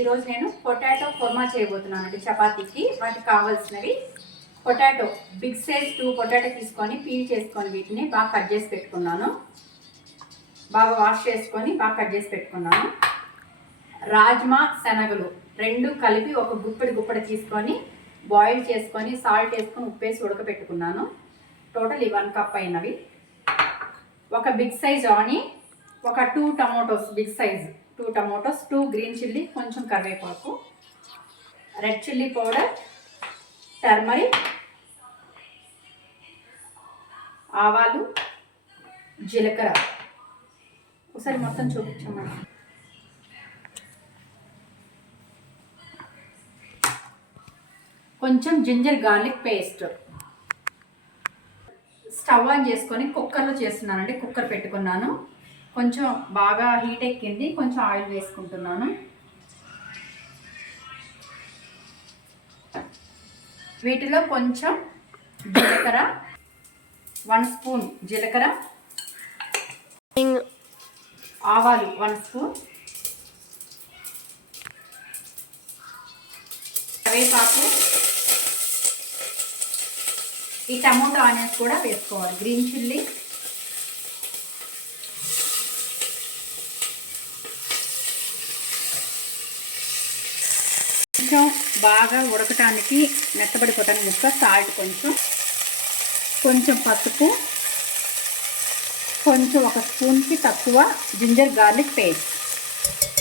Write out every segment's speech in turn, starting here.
ఈరోజు నేను పొటాటో కుర్మా చేయబోతున్నానండి చపాతీకి. వాటికి కావాల్సినవి పొటాటో బిగ్ సైజ్ 2 పొటాటో తీసుకొని పీల్ చేసుకొని వీటిని బాగా కట్ చేసి పెట్టుకున్నాను. బాగా వాష్ చేసుకొని బాగా కట్ చేసి పెట్టుకున్నాను. రాజ్మా శనగలు 2 కలిపి ఒక గుప్పెడు తీసుకొని బాయిల్ చేసుకొని సాల్ట్ వేసుకొని ఉప్పేసి ఉడకపెట్టుకున్నాను. టోటల్ 1 కప్ అయినవి. ఒక బిగ్ సైజ్ ఆనియన్, ఒక 2 tomatoes, big size 2 tomatoes, 2 green chilli, కొంచెం కరివేపాకు, రెడ్ చిల్లీ పౌడర్, టర్మరిక్, ఆవాలు, జీలకర్ర. ఒకసారి మొత్తం చూపించమ్మా. కొంచెం ginger garlic paste. Stove on చేసుకొని కుక్కర్లో చేస్తున్నానండి. కుక్కర్ పెట్టుకున్నాను. కొంచెం బాగా హీట్ ఎక్కింది. కొంచెం ఆయిల్ వేసుకుంటున్నాను. వీటిలో కొంచెం జీలకర్ర, 1 స్పూన్ జీలకర్ర, ఆవాలు 1 స్పూన్, కరివేపాకు, ఈ టమోటా ఆనియన్స్ కూడా వేసుకోవాలి, గ్రీన్ చిల్లీ, కొంచెం బాగా ఉడకటానికి మెత్తబడిపోతానికి ముక్క సాల్ట్, కొంచెం పసుపు, కొంచెం 1 స్పూన్కి తక్కువ జింజర్ గార్లిక్ పేస్ట్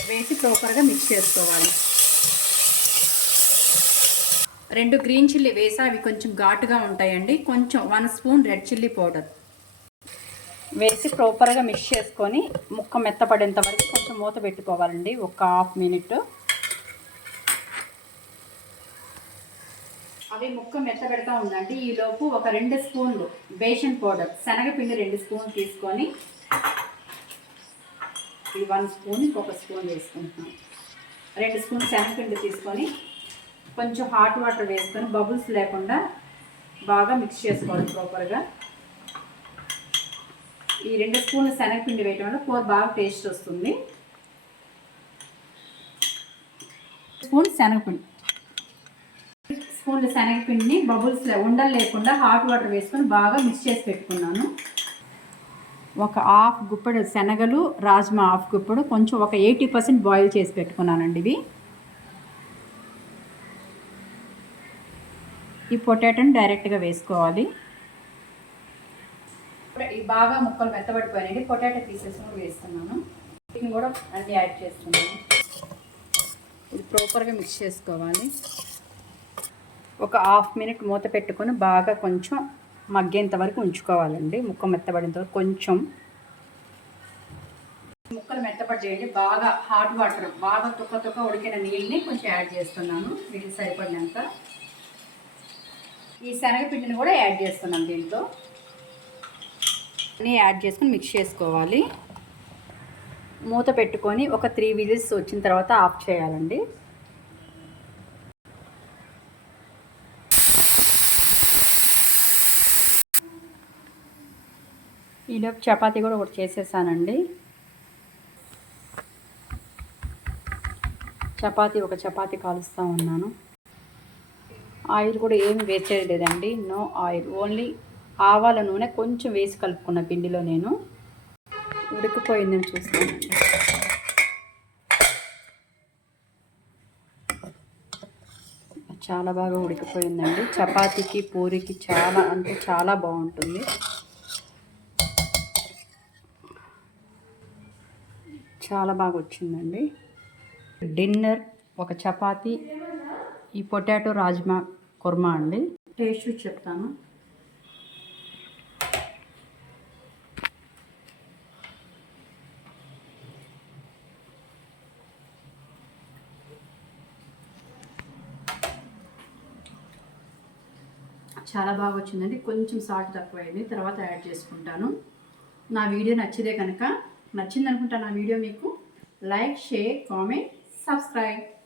వేసి ప్రాపర్గా మిక్స్ చేసుకోవాలి. 2 గ్రీన్ చిల్లీ వేసి అవి కొంచెం ఘాటుగా ఉంటాయండి. కొంచెం 1 స్పూన్ రెడ్ చిల్లీ పౌడర్ వేసి ప్రాపర్గా మిక్స్ చేసుకొని ముక్క మెత్తపడేంత వరకు కొంచెం మూత పెట్టుకోవాలండి. ఒక హాఫ్ మినిట్. అవి ముక్క మెత్తపెడతా ఉందండి. ఈలోపు ఒక 2 స్పూన్లు బేసన్ పౌడర్, శనగపిండి 2 స్పూన్లు తీసుకొని ఇది 1 స్పూన్, ఇంకొక స్పూన్ వేసుకుంటున్నాం. 2 స్పూన్ శనగపిండి తీసుకొని కొంచెం హాట్ వాటర్ వేసుకొని బబుల్స్ లేకుండా బాగా మిక్స్ చేసుకోవాలి ప్రాపర్గా. ఈ 2 స్పూన్ల శనగపిండి వేయటం వల్ల కూర బాగా టేస్ట్ వస్తుంది. స్పూన్ల శనగపిండిని బబుల్స్ ఉండలు లేకుండా హాట్ వాటర్ వేసుకొని బాగా మిక్స్ చేసి పెట్టుకున్నాను. ఒక హాఫ్ గుప్పెడు శనగలు, రాజ్మా హాఫ్ గుప్పెడు, కొంచెం ఒక 80% బాయిల్ చేసి పెట్టుకున్నానండి. ఇవి ఈ పొటాటోని డైరెక్ట్గా వేసుకోవాలి. బాగా ముక్కలు మెత్తబడిపోయినాయి. పొటాటో పీసెస్ కూడా వేస్తున్నాను. వీటిని కూడా అన్నీ యాడ్ చేస్తున్నాను. ఇది ప్రాపర్గా మిక్స్ చేసుకోవాలి. ఒక హాఫ్ మినిట్ మూత పెట్టుకొని బాగా కొంచెం మగ్గేంత వరకు ఉంచుకోవాలండి. ముక్క మెత్తబడేంత వరకు కొంచెం ముక్కలు మెత్తపడేయండి. బాగా హాట్ వాటర్, బాగా తుక్క ఉడికిన నీళ్ళని కొంచెం యాడ్ చేస్తున్నాను. వీటికి సరిపడినంత. ఈ శనగపిండిని కూడా యాడ్ చేస్తున్నాను. దీంట్లో అన్నీ యాడ్ చేసుకొని మిక్స్ చేసుకోవాలి. మూత పెట్టుకొని ఒక 3 విజిల్స్ వచ్చిన తర్వాత ఆఫ్ చేయాలండి. ఈలోపు చపాతీ కూడా ఒకటి చేసేసానండి. ఒక చపాతీ కాలుస్తూ ఉన్నాను. ఆయిల్ కూడా ఏమి వేసేది లేదండి. నో ఆయిల్, ఓన్లీ ఆవాల నూనె కొంచెం వేసి కలుపుకున్న పిండిలో నేను. ఉడికిపోయిందని చూస్తానండి. చాలా బాగా ఉడికిపోయిందండి. చపాతీకి, పూరికి చాలా అంటే చాలా బాగుంటుంది. చాలా బాగా వచ్చిందండి. డిన్నర్ ఒక చపాతీ, ఈ పొటాటో రాజ్మా కుర్మా అండి. టేస్ట్ చెప్తాను. చాలా బాగా వచ్చిందండి. కొంచెం సాల్ట్ తక్కువైంది, తర్వాత యాడ్ చేసుకుంటాను. నా వీడియో నచ్చింది అనుకుంటా. నా వీడియో మీకు లైక్, షేర్, కామెంట్, సబ్స్క్రైబ్.